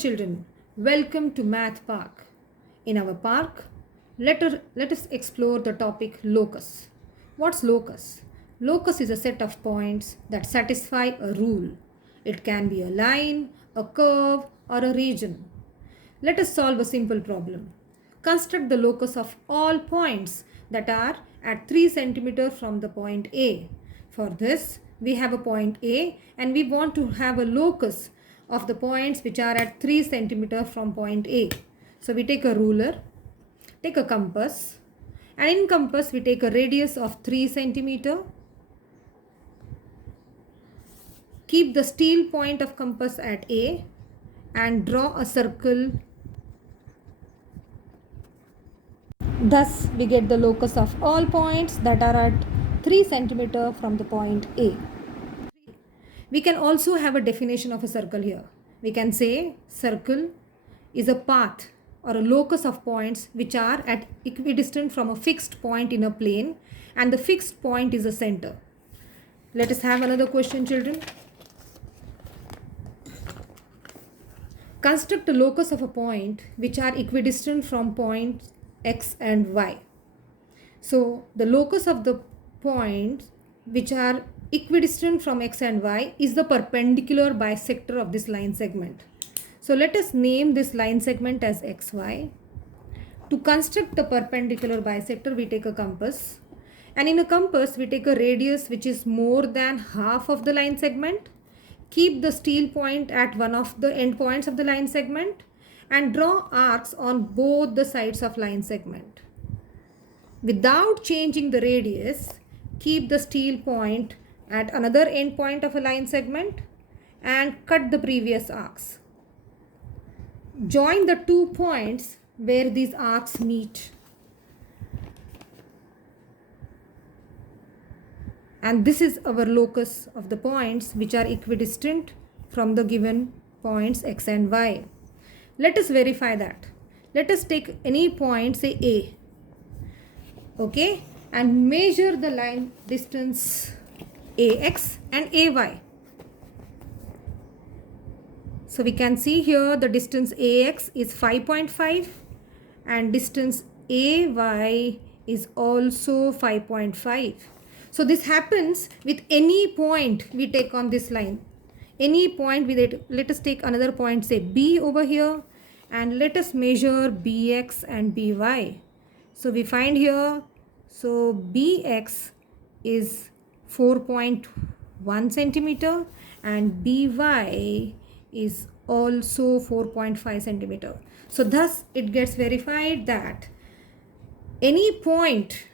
children, welcome to Math Park. In our park, let us explore the topic locus. What's locus? Locus is a set of points that satisfy a rule. It can be a line, a curve, or a region. Let us solve a simple problem. Construct the locus of all points that are at 3 cm from the point A. For this, we have a point A and we want to have a locus of the points which are at 3 cm from point A. So we take a ruler, take a compass, and in compass we take a radius of 3 cm. Keep the steel point of compass at A and draw a circle. Thus we get the locus of all points that are at 3 cm from the point A. We can also have a definition of a circle here. We can say circle is a path or a locus of points which are at equidistant from a fixed point in a plane, and the fixed point is a center. Let us have another question, children. Construct a locus of a point which are equidistant from points X and Y. So the locus of the points which are equidistant from X and Y is the perpendicular bisector of this line segment. So let us name this line segment as XY. To construct the perpendicular bisector, we take a compass, and in a compass we take a radius which is more than half of the line segment. Keep the steel point at one of the end points of the line segment and draw arcs on both the sides of line segment. Without changing the radius, keep the steel point at another end point of a line segment and cut the previous arcs. Join the 2 points where these arcs meet. And this is our locus of the points which are equidistant from the given points X and Y. Let us verify that. Let us take any point, say A, okay, and measure the line distance AX and AY. So we can see here the distance AX is 5.5 and distance AY is also 5.5. So this happens with any point we take on this line. Any point with it. Let us take another point, say B over here, and let us measure BX and BY. So we find here, so BX is 4.1 centimeter and BY is also 4.5 centimeter. So thus it gets verified that any point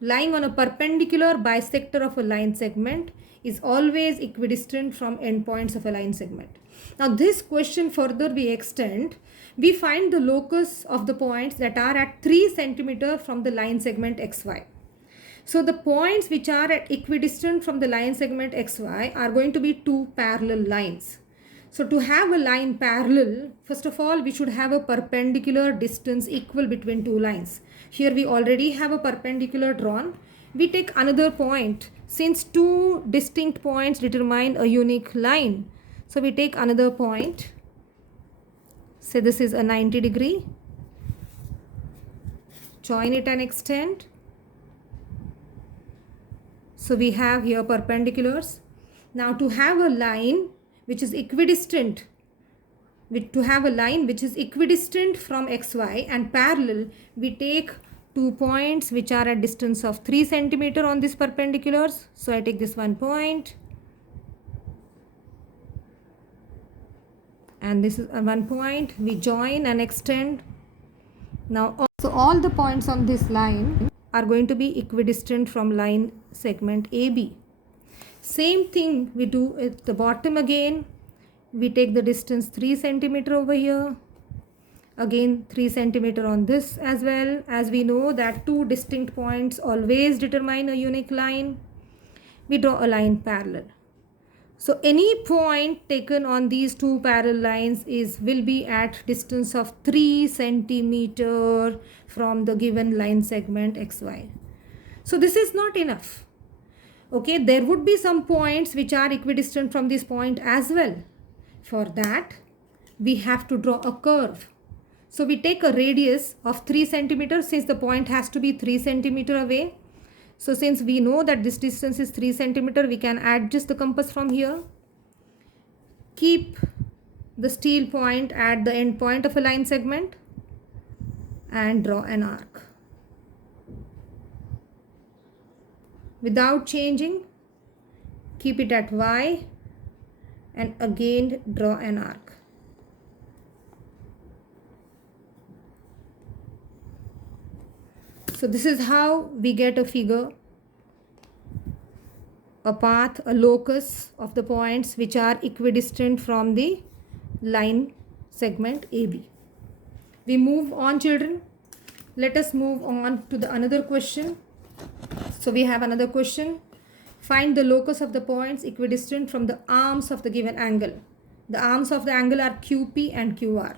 lying on a perpendicular bisector of a line segment is always equidistant from endpoints of a line segment. Now this question further we extend. We find the locus of the points that are at 3 cm from the line segment XY. So the points which are at equidistant from the line segment XY are going to be 2 parallel lines. So to have a line parallel, first of all, we should have a perpendicular distance equal between 2 lines. Here we already have a perpendicular drawn. We take another point since 2 distinct points determine a unique line. So we take another point. Say this is a 90 degree. Join it and extend. So we have here perpendiculars. Now to have a line which is equidistant, from XY and parallel, we take 2 points which are at distance of 3 cm on these perpendiculars. So I take this one point and this is one point. We join and extend. Now also all the points on this line are going to be equidistant from line segment AB. Same thing we do at the bottom again. We take the distance 3 cm over here. Again 3 cm on this as well, as we know that 2 distinct points always determine a unique line. We draw a line parallel. So any point taken on these 2 parallel lines will be at distance of 3 cm from the given line segment XY. So this is not enough. Okay, there would be some points which are equidistant from this point as well. For that, we have to draw a curve. So we take a radius of 3 centimeters since the point has to be 3 centimeter away. So since we know that this distance is 3 centimeter, we can adjust the compass from here. Keep the steel point at the end point of a line segment and draw an arc. Without changing, keep it at Y and again draw an arc. So this is how we get a figure, a path, a locus of the points which are equidistant from the line segment AB. We move on, children. Let us move on to the another question. So we have another question. Find the locus of the points equidistant from the arms of the given angle. The arms of the angle are QP and QR.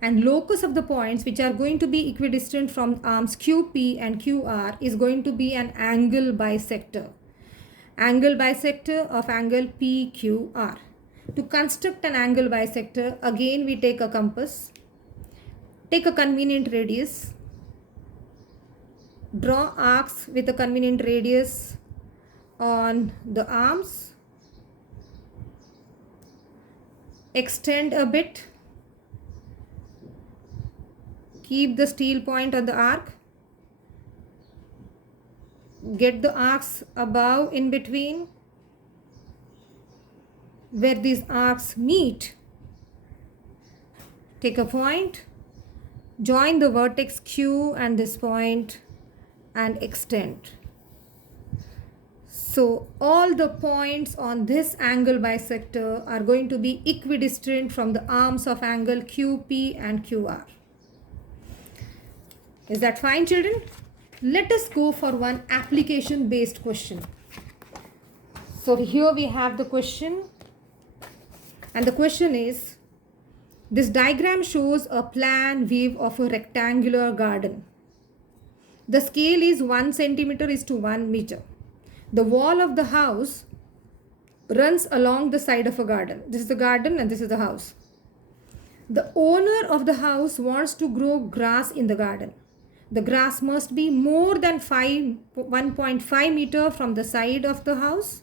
And locus of the points which are going to be equidistant from arms QP and QR is going to be an angle bisector. Angle bisector of angle PQR. To construct an angle bisector, again we take a compass, take a convenient radius, draw arcs with a convenient radius on the arms, extend a bit, keep the steel point on the arc, get the arcs above in between. Where these arcs meet, take a point, join the vertex Q and this point and extend. So all the points on this angle bisector are going to be equidistant from the arms of angle QP and QR. Is that fine, children? Let us go for one application based question. So here we have the question. And the question is, this diagram shows a plan view of a rectangular garden. The scale is 1 centimeter is to 1 meter. The wall of the house runs along the side of a garden. This is the garden and this is the house. The owner of the house wants to grow grass in the garden. The grass must be more than 1.5 meter from the side of the house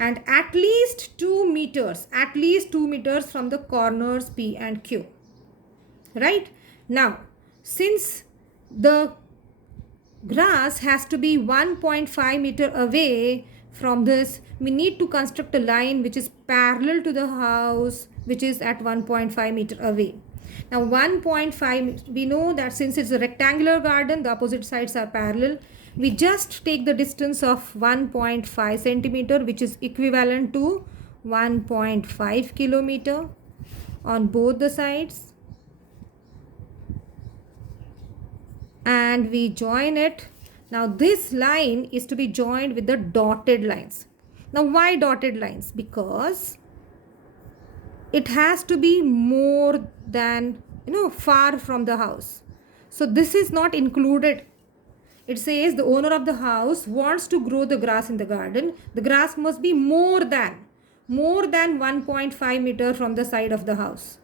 and at least 2 meters from the corners P and Q. Right? Now, since the grass has to be 1.5 meter away from this, we need to construct a line which is parallel to the house, which is at 1.5 meter away. Now 1.5, we know that since it's a rectangular garden, the opposite sides are parallel. We just take the distance of 1.5 centimeter, which is equivalent to 1.5 kilometer on both the sides. And we join it. Now this line is to be joined with the dotted lines. Now why dotted lines? Because it has to be more than, far from the house. So this is not included. It says the owner of the house wants to grow the grass in the garden. The grass must be more than 1.5 meter from the side of the house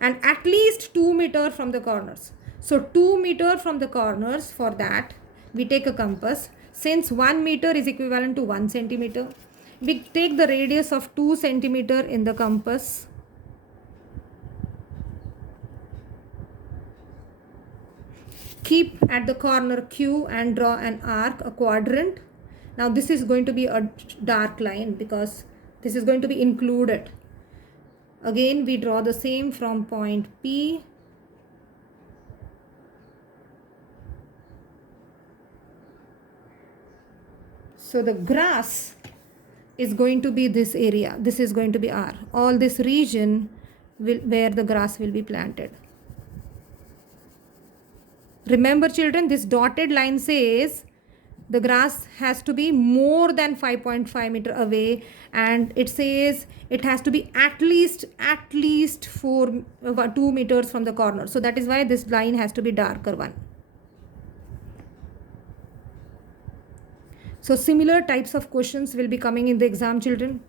and at least 2 meter from the corners. So 2 meter from the corners, for that we take a compass. Since 1 meter is equivalent to 1 centimeter, we take the radius of 2 centimeter in the compass. Keep at the corner Q and draw an arc, a quadrant. Now this is going to be a dark line because this is going to be included. Again we draw the same from point P. So the grass is going to be this area. This is going to be R. All this region where the grass will be planted. Remember children, this dotted line says the grass has to be more than 5.5 meter away, and it says it has to be at least 2 meters from the corner. So that is why this line has to be darker one. So similar types of questions will be coming in the exam, children.